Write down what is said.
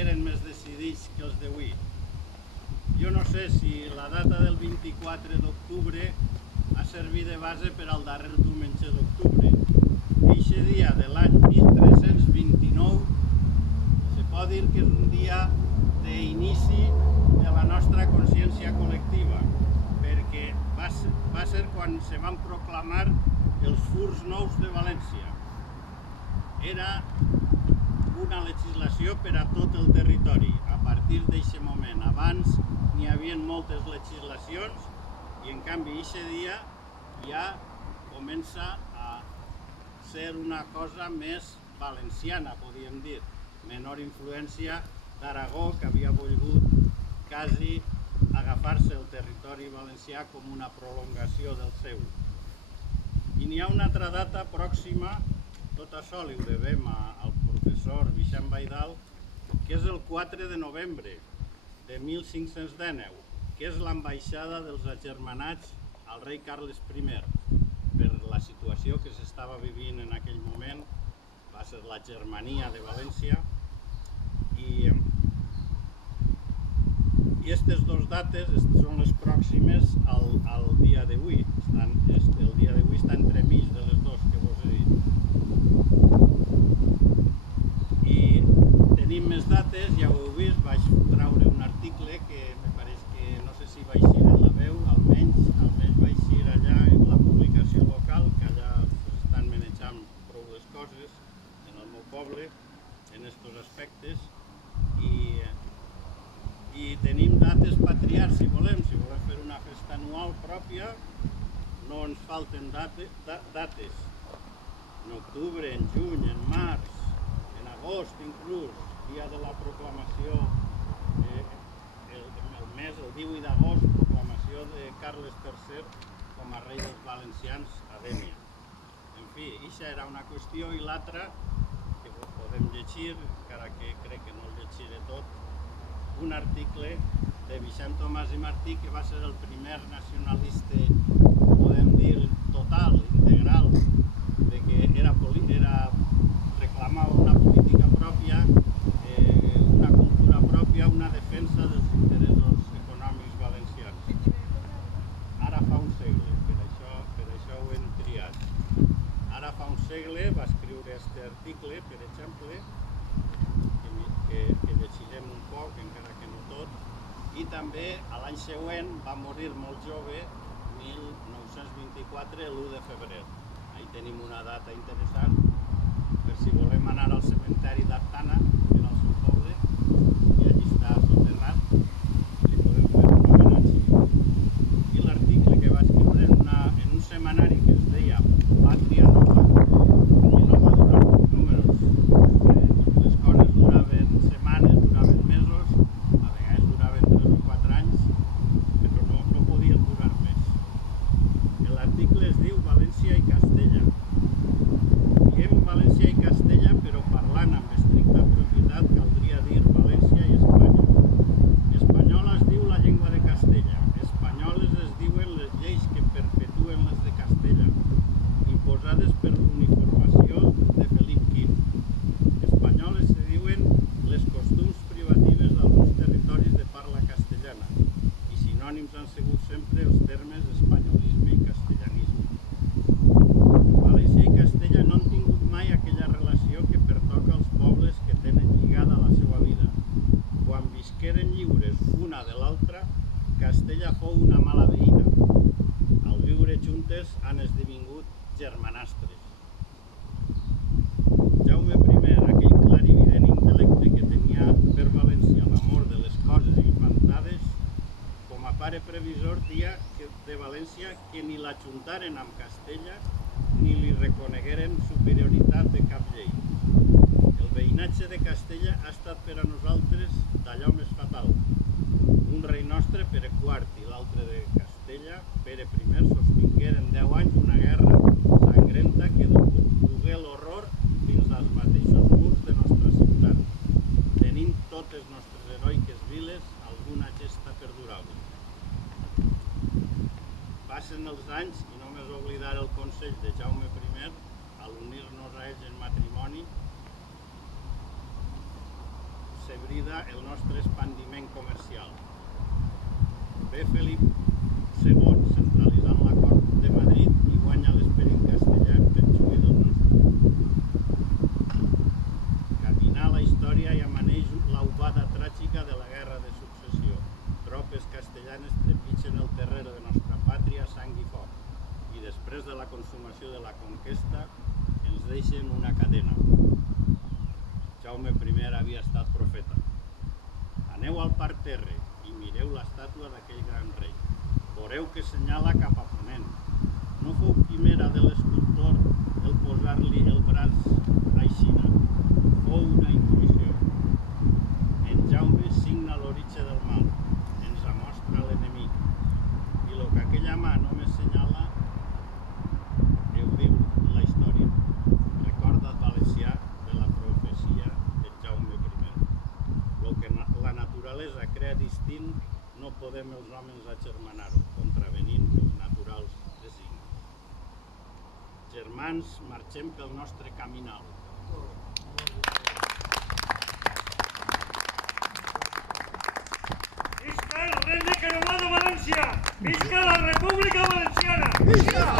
eren més decidits que els d'avui. Jo no sé si la data del 24 d'octubre ha servit de base per al darrer diumenge d'octubre. Eixe dia de l'any 1329 se pot dir que és un dia d'inici de la nostra consciència col·lectiva, perquè va ser quan se van proclamar els furs nous de València. Era una legislació per a tot el territori. A partir d'aquest moment, abans n'hi havia moltes legislacions i en canvi aquest dia ja comença a ser una cosa més valenciana, podríem dir, menor influència d'Aragó, que havia volgut quasi agafar-se el territori valencià com una prolongació del seu. I n'hi ha una altra data pròxima, tot això li ho devem al professor Vicent Baidal, que és el 4 de novembre de 1519, que és l'ambaixada dels agermanats al rei Carles I. Per la situació que s'estava vivint en aquell moment, va ser la Germania de València, i aquestes dues dates són les pròximes al dia d'avui. El dia d'avui està entremig de les dues que vos he dit. I tenim més dates, ja ho heu vist, vaig traure un article que me pareix que no sé si va eixir a La Veu, almenys va eixir allà en la publicació local, que allà s'estan manejant prou les coses en el meu poble, en aquests aspectes, i tenim dates patriars, si volem fer una festa anual pròpia, no ens falten dates. En octubre, en juny, en març, en agost inclús, dia de la proclamació, el 18 d'agost, proclamació de Carles III com a rei dels valencians a Dénia. En fi, això era una qüestió, i l'altra, que podem llegir, encara que crec que no el llegiré tot, un article de Vicent Tomàs i Martí, que va ser el primer nacionalista, podem dir, total, integral, de que reclamava una política pròpia, una cultura pròpia, una defensa dels interessos econòmics valencians. Ara fa un segle, per això ho hem triat. Ara fa un segle va escriure aquest article, per exemple, que llegirem un poc, encara que no tot, i també l'any següent va morir molt jove, 1924, l'1 de febrer. Ahí tenim una data interessant, per si volem anar al cementeri d'Artana, que era el seu poble, i allí està soterrat, li podem fer un homenatge. I l'article que va escriure en un setmanari que es deia Pàtria Nova, i no va durar uns números. Les coses duraven setmanes, duraven mesos, a vegades duraven 3 o 4 anys, però no podien durar més. L'article es diu València i Castella. Diem València i Castella, però parlant amb estricta propietat caldria dir València i Espanya. Espanyola es diu la llengua de Castella. Espanyoles es diuen les lleis que perpetuen les de Castella, imposades per l'uniformació de Felip V. Espanyoles se diuen les costums privatives d'alguns territoris de parla castellana, i sinònims han sigut sempre els termes espanyolisme i castellanisme. València i Castella no han tingut mai aquella relació que pertoca als pobles que tenen lligada la seva vida. Quan visqueren lliures una de l'altra, Castella fou una mala veïna. Al viure juntes han esdevingut germanastres. Jaume I, aquell clarivident intel·lecte que tenia per València l'amor de les coses infantades, com a pare previsor dia de València que ni l'ajuntaren amb Castella ni li reconegueren superioritat de cap llei. El veïnatge de Castella ha estat per a nosaltres d'allò més fatal. Un rei nostre, Pere IV, i l'altre de Castella, Pere I, sostingueren 10 anys una guerra sangrenta que dugué l'horror fins als mateixos murs de nostra ciutat, tenint totes nostres heroiques viles alguna gesta perdurable. Passen els anys i només oblidar el consell de Jaume I a l'unir-nos a ells en matrimoni s'ebrida el nostre expandiment comercial. Ve Felip II centralitzant l'acord de Madrid i guanya l'esperit castellà per xuir del nostre. Caminar la història i amaneix l'aubada tràgica de la Guerra de Successió. Tropes castellanes trepitgen el terrer de nostra pàtria a sang i foc i després de la consumació de la conquesta ens deixen una cadena. Jaume I havia estat profeta. Aneu al parterre i mireu l'estàtua d'aquell gran rei. Veureu que senyala cap a ponent. No fou quimera de l'escultor el posar-li el braç aixina. Fou una intuïció. En Jaume signa l'origen del mal, ens amostra l'enemic. I el que aquella mà només senyala, ho diu la història. Recorda't valencià de la profecia de Jaume I. Lo que la naturalesa crea distint, no podem els homes agermanar-ho, contravenint els naturals designis. Germans, marxem pel nostre caminal. Visca el regne que no va de València! Visca la República Valenciana! Visca!